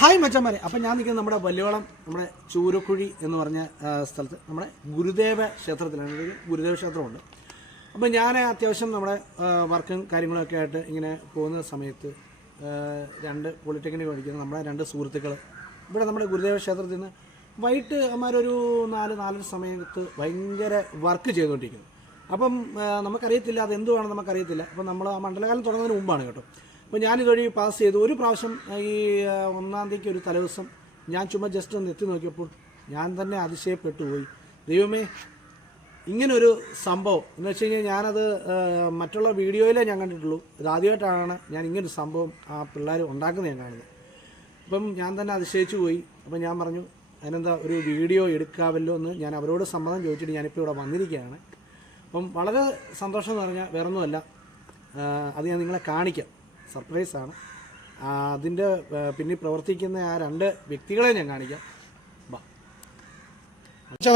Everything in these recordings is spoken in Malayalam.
ഹായ് മച്ചന്മാരെ അപ്പം ഞാൻ നിൽക്കുന്നത് നമ്മുടെ വല്യോളം നമ്മുടെ ചൂരക്കുഴി എന്ന് പറഞ്ഞ സ്ഥലത്ത് നമ്മുടെ ഗുരുദേവ ക്ഷേത്രത്തിലാണ്. ഗുരുദേവ ക്ഷേത്രമുണ്ട്. അപ്പം ഞാൻ അത്യാവശ്യം നമ്മുടെ വർക്കും കാര്യങ്ങളൊക്കെ ആയിട്ട് ഇങ്ങനെ പോകുന്ന സമയത്ത് രണ്ട് പോളിടെക്നിക് പഠിക്കുന്ന നമ്മുടെ രണ്ട് സുഹൃത്തുക്കൾ ഇവിടെ നമ്മുടെ ഗുരുദേവ ക്ഷേത്രത്തിൽ നിന്ന് വൈകിട്ട് അമ്മമാരൊരു നാല് നാലര സമയത്ത് ഭയങ്കര വർക്ക് ചെയ്തുകൊണ്ടിരിക്കുന്നു. അപ്പം നമുക്കറിയത്തില്ല അത് എന്തുവാണെന്ന് നമുക്കറിയത്തില്ല. അപ്പം നമ്മൾ ആ മണ്ഡലകാലം തുടങ്ങുന്നതിന് മുമ്പാണ് കേട്ടോ. അപ്പോൾ ഞാനിതുവഴി പാസ് ചെയ്തു. ഒരു പ്രാവശ്യം ഈ ഒന്നാം തീയതിക്ക് ഒരു തലേദിവസം ഞാൻ ചുമ്മാ ജസ്റ്റ് ഒന്ന് എത്തി നോക്കിയപ്പോൾ ഞാൻ തന്നെ അതിശയപ്പെട്ടു പോയി. ദൈവമേ ഇങ്ങനൊരു സംഭവം. എന്ന് വെച്ച് കഴിഞ്ഞാൽ ഞാനത് മറ്റുള്ള വീഡിയോയിലേ ഞാൻ കണ്ടിട്ടുള്ളൂ. ഇത് ആദ്യമായിട്ടാണ് ഞാൻ ഇങ്ങനൊരു സംഭവം ആ പിള്ളേർ ഉണ്ടാക്കുന്നത് ഞാൻ കാണുന്നത്. അപ്പം ഞാൻ തന്നെ അതിശയിച്ചു പോയി. അപ്പം ഞാൻ പറഞ്ഞു അതിനെന്താ ഒരു വീഡിയോ എടുക്കാമല്ലോ എന്ന് ഞാൻ അവരോട് സമ്മതം ചോദിച്ചിട്ട് ഞാനിപ്പോൾ ഇവിടെ വന്നിരിക്കുകയാണ്. അപ്പം വളരെ സന്തോഷം എന്ന് പറഞ്ഞാൽ വേറൊന്നുമല്ല. അത് ഞാൻ നിങ്ങളെ കാണിക്കാം. സർപ്രൈസാണ്. അതിന്റെ പിന്നിൽ പ്രവർത്തിക്കുന്ന ആ രണ്ട് വ്യക്തികളെ ഞാൻ കാണിക്കാം.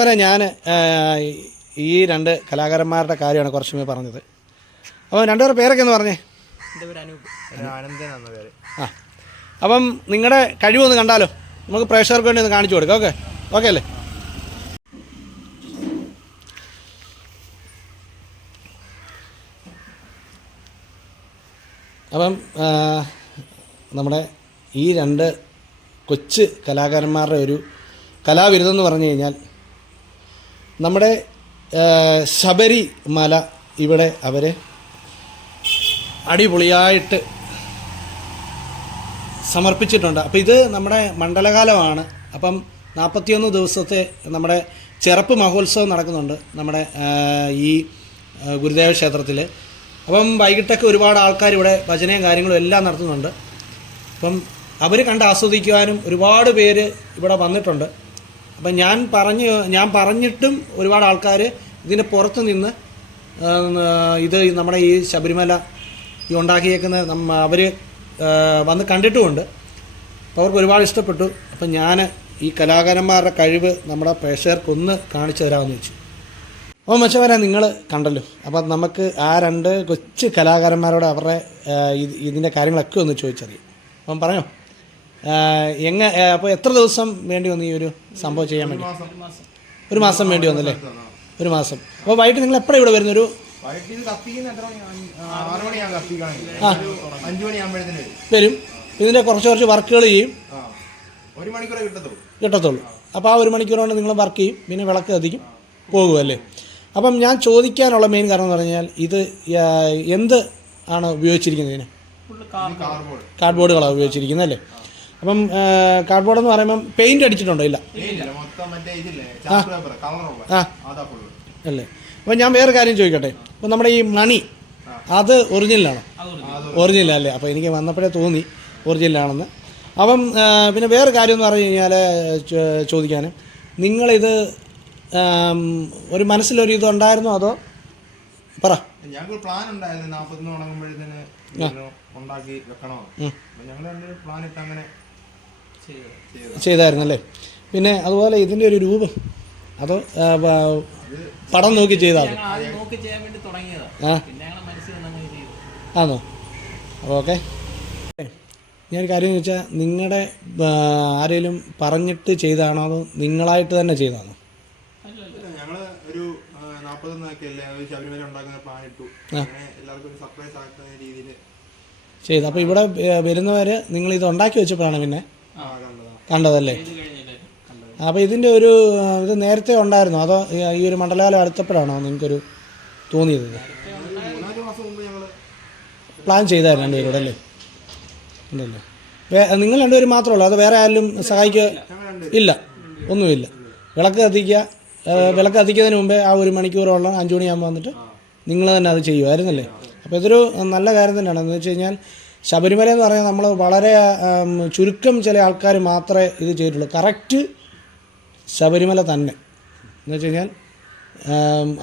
വരെ ഞാൻ ഈ രണ്ട് കലാകാരന്മാരുടെ കാര്യമാണ് കുറച്ച് മുമ്പ് പറഞ്ഞത്. അപ്പോൾ രണ്ടുപേരുടെ പേരൊക്കെ എന്ന് പറഞ്ഞേ ആ. അപ്പം നിങ്ങളുടെ കഴിവൊന്ന് കണ്ടാലോ. നമുക്ക് പ്രേക്ഷകർക്ക് വേണ്ടി ഒന്ന് കാണിച്ചു കൊടുക്കാം. ഓക്കെ. ഓക്കെ അല്ലേ? അപ്പം നമ്മുടെ ഈ രണ്ട് കൊച്ച് കലാകാരന്മാരുടെ ഒരു കലാവിരുദം എന്ന് പറഞ്ഞു കഴിഞ്ഞാൽ നമ്മുടെ ശബരിമല ഇവിടെ അവർ അടിപൊളിയായിട്ട് സമർപ്പിച്ചിട്ടുണ്ട്. അപ്പോൾ ഇത് നമ്മുടെ മണ്ഡലകാലമാണ്. അപ്പം നാൽപ്പത്തിയൊന്ന് ദിവസത്തെ നമ്മുടെ ചെറുപ്പ് മഹോത്സവം നടക്കുന്നുണ്ട് നമ്മുടെ ഈ ഗുരുദേവ ക്ഷേത്രത്തിൽ അപ്പം വൈകിട്ടൊക്കെ ഒരുപാട് ആൾക്കാർ ഇവിടെ ഭജനയും കാര്യങ്ങളും എല്ലാം നടത്തുന്നുണ്ട്. അപ്പം അവർ കണ്ട് ആസ്വദിക്കുവാനും ഒരുപാട് പേര് ഇവിടെ വന്നിട്ടുണ്ട്. അപ്പം ഞാൻ പറഞ്ഞ് ഞാൻ പറഞ്ഞിട്ടും ഒരുപാട് ആൾക്കാർ ഇതിന്റെ പുറത്ത് നിന്ന് ഇത് നമ്മുടെ ഈ ശബരിമല ഈ ഉണ്ടാക്കിയേക്കുന്ന നമ്മ അവർ വന്ന് കണ്ടിട്ടുമുണ്ട്. അപ്പോൾ അവർക്ക് ഒരുപാട് ഇഷ്ടപ്പെട്ടു. അപ്പം ഞാൻ ഈ കലാകാരന്മാരുടെ കഴിവ് നമ്മുടെ പ്രേക്ഷകർക്കൊന്ന് കാണിച്ചു തരാമെന്ന് വെച്ചു. അപ്പോൾ മച്ചവരെ നിങ്ങൾ കണ്ടല്ലോ. അപ്പം നമുക്ക് ആ രണ്ട് കൊച്ചു കലാകാരന്മാരോട് അവരുടെ ഇതിന്റെ കാര്യങ്ങളൊക്കെ ഒന്ന് ചോദിച്ചറിയാം. അപ്പം പറയോ. എങ്ങ അപ്പോൾ എത്ര ദിവസം വേണ്ടി വന്നു ഈ ഒരു സംഭവം ചെയ്യാൻ വേണ്ടി? ഒരു മാസം വേണ്ടി വന്നല്ലേ? ഒരു മാസം. അപ്പോൾ വൈകിട്ട് നിങ്ങൾ എപ്പോഴാണ് ഇവിടെ വരുന്നൊരു വരും. വരും. ഇതിന്റെ കുറച്ച് കുറച്ച് വർക്കുകൾ ചെയ്യും. ഒരു മണിക്കൂറേ കിട്ടത്തുള്ളൂ. കിട്ടത്തുള്ളൂ. അപ്പോൾ ആ ഒരു മണിക്കൂർ കൊണ്ട് നിങ്ങൾ വർക്ക് ചെയ്യും. പിന്നെ വിളക്ക് കത്തിക്കും. പോകുമല്ലേ അപ്പം ഞാൻ ചോദിക്കാനുള്ള മെയിൻ കാരണം എന്ന് പറഞ്ഞാൽ ഇത് എന്ത് ആണ് ഉപയോഗിച്ചിരിക്കുന്നത് കാർബോർഡ് കാർഡ്ബോർഡുകളാണ് ഉപയോഗിച്ചിരിക്കുന്നത് അല്ലേ? അപ്പം കാർഡ്ബോർഡ് എന്ന് പറയുമ്പം പെയിന്റ് അടിച്ചിട്ടുണ്ടോ? ഇല്ല. ആ. അല്ലേ? അപ്പം ഞാൻ വേറെ കാര്യം ചോദിക്കട്ടെ? അപ്പം നമ്മുടെ ഈ മണി അത് ഒറിജിനലാണോ ഒറിജിനൽ അല്ലേ? അപ്പോൾ എനിക്ക് വന്നപ്പോഴേ തോന്നി ഒറിജിനലാണെന്ന് അപ്പം പിന്നെ വേറെ കാര്യം എന്ന് പറഞ്ഞു കഴിഞ്ഞാൽ ചോദിക്കാൻ നിങ്ങളിത് ഒരു മനസ്സിലൊരു ഇത് ഉണ്ടായിരുന്നോ അതോ പറ ഞങ്ങൾക്ക് പ്ലാൻ ഉണ്ടായിരുന്നു ഉണ്ടാക്കി വെക്കണോ? ഞങ്ങൾ പ്ലാൻ ഇട്ട് അങ്ങനെ ചെയ്തായിരുന്നല്ലേ? പിന്നെ അതുപോലെ ഇതിന്റെ ഒരു രൂപം. അതോ പടം നോക്കി ചെയ്താലും ഞങ്ങൾ ആദ്യം നോക്കി ചെയ്യാൻ വേണ്ടി തുടങ്ങിയതാ. പിന്നെ ഞങ്ങൾ മനസ്സിൽ അങ്ങനെ ചെയ്തു. ആണോ ഓക്കെ. ഞാൻ കാര്യം എന്ന് വെച്ചാൽ നിങ്ങളുടെ ആരെങ്കിലും പറഞ്ഞിട്ട് ചെയ്താണോ അതോ നിങ്ങളായിട്ട് തന്നെ ചെയ്താണോ? അല്ലേ ശബരിമല ഉണ്ടാക്കുന്ന പ്ലാൻ ഇട്ടു. അങ്ങനെ എല്ലാവർക്കും ഒരു സർപ്രൈസ് ആക്കുന്ന രീതിയിൽ ചെയ്ത്. അപ്പോൾ ഇവിടെ വരുന്നവര് നിങ്ങൾ ഇത് ഉണ്ടാക്കി വെച്ചപ്പോഴാണ് പിന്നെ കണ്ടതല്ലേ? അപ്പൊ ഇതിന്റെ അപ്പോൾ ഇതിന്റെ ഒരു ഇത് നേരത്തെ ഉണ്ടായിരുന്നു. അതോ ഈ- ഒരു മണ്ഡലകാലം അടുത്തപ്പോഴാണോ നിങ്ങൾക്കൊരു തോന്നിയത്? പ്ലാൻ ചെയ്തായിരുന്നു രണ്ടുപേരും അല്ലേ? ഉണ്ടല്ലേ? നിങ്ങൾ രണ്ടുപേരും മാത്രമേ ഉള്ളൂ. അത് വേറെ ആരും സഹായിക്കുക ഇല്ല. ഒന്നുമില്ല. വിളക്ക് കത്തിക്കുക. വിളക്ക് കത്തിക്കുന്നതിന് മുമ്പേ ആ ഒരു മണിക്കൂറോളം അഞ്ചു മണിയാകുമ്പോൾ വന്നിട്ട് നിങ്ങൾ തന്നെ അത് ചെയ്യുമായിരുന്നല്ലേ അപ്പോൾ ഇതൊരു നല്ല കാര്യം തന്നെയാണ്. എന്ന് വെച്ച് കഴിഞ്ഞാൽ ശബരിമല എന്ന് പറഞ്ഞാൽ നമ്മൾ വളരെ ചുരുക്കം ചില ആൾക്കാർ മാത്രമേ ഇത് ചെയ്തിട്ടുള്ളൂ. കറക്റ്റ് ശബരിമല തന്നെ. എന്ന് വെച്ച് കഴിഞ്ഞാൽ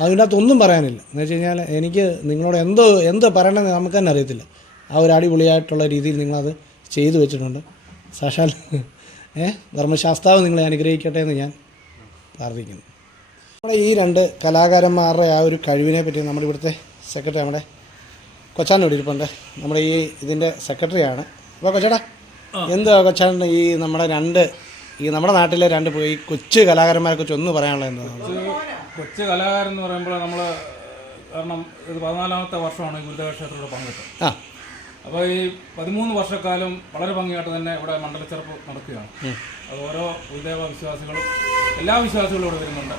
അകത്തൊന്നും പറയാനില്ല. എന്ന് വെച്ച് കഴിഞ്ഞാൽ എനിക്ക് നിങ്ങളോട് എന്തോ എന്തോ പറയണമെന്ന് നമുക്ക് തന്നെ അറിയത്തില്ല. ആ ഒരു അടിപൊളിയായിട്ടുള്ള രീതിയിൽ നിങ്ങളത് ചെയ്തു വെച്ചിട്ടുണ്ട്. സാക്ഷാൽ ഏ ധർമ്മശാസ്താവ് നിങ്ങളെ അനുഗ്രഹിക്കട്ടെ എന്ന് ഞാൻ പ്രാർത്ഥിക്കുന്നു. നമ്മുടെ ഈ രണ്ട് കലാകാരന്മാരുടെ ആ ഒരു കഴിവിനെ പറ്റി നമ്മുടെ ഇവിടുത്തെ സെക്രട്ടറി നമ്മുടെ കൊച്ചാനോട് ഇരിപ്പുണ്ട്. നമ്മുടെ ഈ ഇതിന്റെ സെക്രട്ടറിയാണ് അപ്പോൾ കൊച്ചേട്ടാ എന്താ കൊച്ചാണ് ഈ നമ്മുടെ രണ്ട് ഈ നമ്മുടെ നാട്ടിലെ രണ്ട് ഈ കൊച്ചു കലാകാരന്മാരെ കുറിച്ച് ഒന്ന് പറയാനുള്ളത് എന്താ കൊച്ചു കലാകാരൻ എന്ന് പറയുമ്പോൾ നമ്മൾ കാരണം ഇത് പതിനാലാമത്തെ വർഷമാണ് ഈ ഗുരുദേവ ക്ഷേത്രത്തിലൂടെ പങ്കെടുത്തത്. ആ. അപ്പോൾ ഈ പതിമൂന്ന് വർഷക്കാലം വളരെ ഭംഗിയായിട്ട് തന്നെ ഇവിടെ മണ്ഡലച്ചെറുപ്പ് നടക്കുകയാണ്. അത് ഓരോ ഗുരുദേവ വിശ്വാസികളും എല്ലാ വിശ്വാസികളും ഇവിടെ വരുന്നുണ്ട്.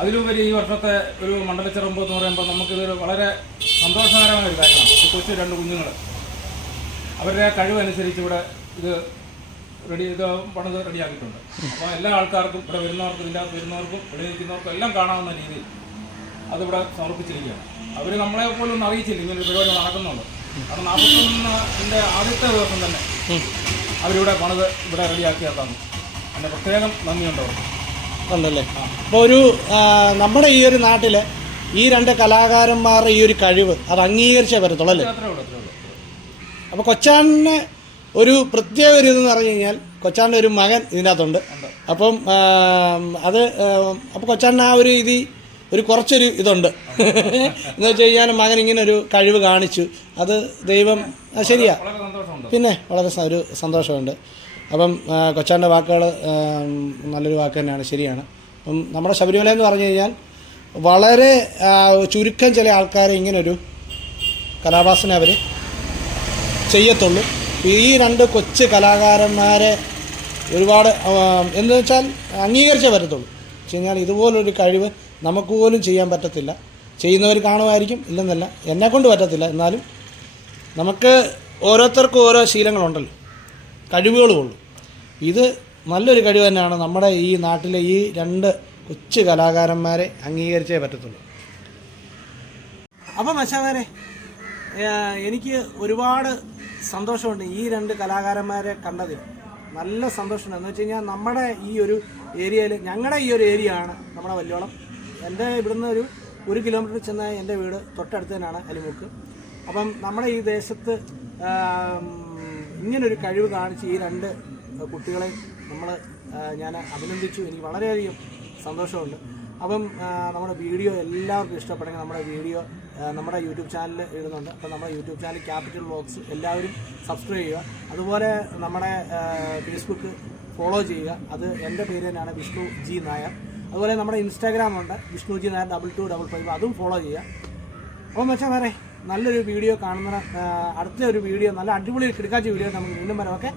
അതിലുപരി ഈ വർഷത്തെ ഒരു മണ്ഡലച്ചെറുമ്പ് എന്ന് പറയുമ്പോൾ നമുക്കിതൊരു വളരെ സന്തോഷകരമായ ഒരു കാര്യമാണ്. ഈ കൊച്ചു രണ്ട് കുഞ്ഞുങ്ങൾ അവരുടെ കഴിവനുസരിച്ച് ഇവിടെ ഇത് റെഡി ഇത് പണിത് റെഡിയാക്കിയിട്ടുണ്ട്. അപ്പോൾ എല്ലാ ആൾക്കാർക്കും ഇവിടെ വരുന്നവർക്കും ഇല്ലാത്ത വരുന്നവർക്കും ഇവിടെ ഇരിക്കുന്നവർക്കും എല്ലാം കാണാവുന്ന രീതിയിൽ അതിവിടെ സമർപ്പിച്ചിരിക്കുകയാണ്. അവർ നമ്മളെ പോലും അറിയിച്ചില്ല ഇങ്ങനെ പരിപാടി നടക്കുന്നുണ്ട്. കാരണം നാൽപ്പത്തൊന്നിന്റെ ആദ്യത്തെ ദിവസം തന്നെ അവരിവിടെ പണിത് ഇവിടെ റെഡിയാക്കിയതാണ്. എന്റെ പ്രത്യേകം നന്ദിയുണ്ട് ഉണ്ടല്ലേ? അപ്പോൾ ഒരു നമ്മുടെ ഈ ഒരു നാട്ടിൽ ഈ രണ്ട് കലാകാരന്മാരുടെ ഈ ഒരു കഴിവ് അത് അംഗീകരിച്ചേ വരത്തുള്ളൂ അല്ലേ? അപ്പോൾ കൊച്ചാണിന് ഒരു പ്രത്യേക ഒരു ഇതെന്ന് പറഞ്ഞു കഴിഞ്ഞാൽ കൊച്ചാന്റെ ഒരു മകൻ ഇതിനകത്തുണ്ട്. അപ്പം അത് അപ്പോൾ കൊച്ചാണിന് ആ ഒരു ഇത് ഒരു കുറച്ചൊരു ഇതുണ്ട്. എന്ന് വെച്ച് കഴിഞ്ഞാൽ മകൻ ഇങ്ങനെ ഒരു കഴിവ് കാണിച്ചു. അത് ദൈവം ശരിയാ. പിന്നെ വളരെ ഒരു സന്തോഷമുണ്ട്. അപ്പം കൊച്ചാന്റെ വാക്കുകൾ നല്ലൊരു വാക്ക് തന്നെയാണ് ശരിയാണ്. അപ്പം നമ്മുടെ ശബരിമല എന്ന് പറഞ്ഞു കഴിഞ്ഞാൽ വളരെ ചുരുക്കം ചില ആൾക്കാരെ ഇങ്ങനൊരു കലാഭാസന അവർ ചെയ്യത്തുള്ളൂ. ഈ രണ്ട് കൊച്ചു കലാകാരന്മാരെ ഒരുപാട് എന്ന് വെച്ചാൽ അംഗീകരിച്ചേ പറ്റത്തുള്ളൂ വെച്ച് കഴിഞ്ഞാൽ ഇതുപോലൊരു കഴിവ് നമുക്ക് പോലും ചെയ്യാൻ പറ്റത്തില്ല. ചെയ്യുന്നവർ കാണുമായിരിക്കും ഇല്ലെന്നല്ല എന്നെക്കൊണ്ട് പറ്റത്തില്ല. എന്നാലും നമുക്ക് ഓരോരുത്തർക്കും ഓരോ ശീലങ്ങളുണ്ടല്ലോ. കഴിവുകളുമുള്ളൂ ഇത് നല്ലൊരു കഴിവ് തന്നെയാണ് നമ്മുടെ ഈ നാട്ടിലെ ഈ രണ്ട് കൊച്ചു കലാകാരന്മാരെ അംഗീകരിച്ചേ പറ്റത്തുള്ളൂ. അപ്പം മച്ചാമാരെ എനിക്ക് ഒരുപാട് സന്തോഷമുണ്ട് ഈ രണ്ട് കലാകാരന്മാരെ കണ്ടതിൽ. നല്ല സന്തോഷമുണ്ട്. എന്ന് വെച്ച് കഴിഞ്ഞാൽ നമ്മുടെ ഈ ഒരു ഏരിയയിൽ ഞങ്ങളുടെ ഈ ഒരു ഏരിയ ആണ് നമ്മുടെ വല്യോളം എന്റെ ഇവിടുന്ന് ഒരു ഒരു കിലോമീറ്റർ ചെന്ന എന്റെ വീട് തൊട്ടടുത്ത് തന്നെയാണ് അലിമുക്ക്. അപ്പം നമ്മുടെ ഈ ദേശത്ത് ഇങ്ങനൊരു കഴിവ് കാണിച്ച് ഈ രണ്ട് കുട്ടികളെ നമ്മൾ ഞാൻ അഭിനന്ദിച്ചു. എനിക്ക് വളരെയധികം സന്തോഷമുണ്ട്. അപ്പം നമ്മുടെ വീഡിയോ എല്ലാവർക്കും ഇഷ്ടപ്പെടുമെങ്കിൽ നമ്മുടെ വീഡിയോ നമ്മുടെ യൂട്യൂബ് ചാനലിൽ ഇടുന്നുണ്ട്. അപ്പം നമ്മുടെ യൂട്യൂബ് ചാനൽ ക്യാപിറ്റൽ ബ്ലോഗ്സ് എല്ലാവരും സബ്സ്ക്രൈബ് ചെയ്യുക. അതുപോലെ നമ്മുടെ ഫേസ്ബുക്ക് ഫോളോ ചെയ്യുക. അത് എന്റെ പേര് തന്നെയാണ് വിഷ്ണു ജി നായർ. അതുപോലെ നമ്മുടെ ഇൻസ്റ്റാഗ്രാം ഉണ്ട് Vishnu G Nair double two double five അതും ഫോളോ ചെയ്യുക. അപ്പം വെച്ചാൽ വേറെ? നല്ലൊരു വീഡിയോ കാണുന്ന അടുത്ത ഒരു വീഡിയോ നല്ല അടിപൊളി കിടക്കാച്ച വീഡിയോ നമുക്ക് വീണ്ടും വരാം. ഓക്കെ?